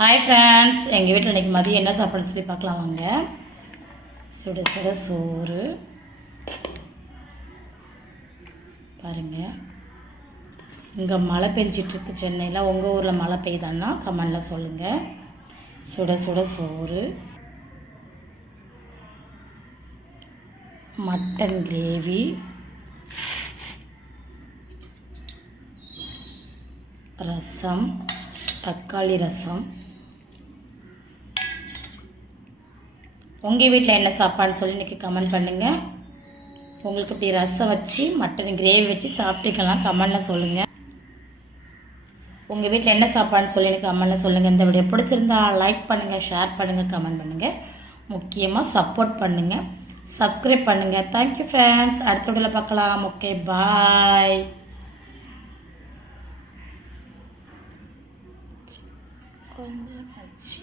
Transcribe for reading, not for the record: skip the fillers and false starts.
Hi friends, எங்கள் வீட்டில் இன்றைக்கி மதியம் என்ன சாப்பாடு சொல்லி பார்க்கலாம் வாங்க. சுட சுட சோறு பாருங்கள். இங்கே மழை பெஞ்சிட்ருக்கு சென்னையில். உங்கள் ஊரில் மழை பெய்தான்னா கமெண்டில் சொல்லுங்கள். சுட சுட சோறு, மட்டன் கிரேவி, ரசம், தக்காளி ரசம். உங்கள் வீட்டில் என்ன சாப்பாடுன்னு சொல்லி இன்றைக்கி கமெண்ட் பண்ணுங்கள். உங்களுக்கு இப்படி ரசம் வச்சு மட்டன் கிரேவி வச்சு சாப்பிட்டுக்கலாம், கமெண்டில் சொல்லுங்கள். உங்கள் வீட்டில் என்ன சாப்பாடுன்னு சொல்லி எனக்கு கமெண்டில் சொல்லுங்கள். இந்த வீடியோ பிடிச்சிருந்தா லைக் பண்ணுங்கள், ஷேர் பண்ணுங்கள், கமெண்ட் பண்ணுங்கள். முக்கியமாக சப்போர்ட் பண்ணுங்கள், சப்ஸ்கிரைப் பண்ணுங்கள். Thank you friends. அடுத்த வீடியோவில் பார்க்கலாம். ஓகே, பாய். கொஞ்சம் வச்சு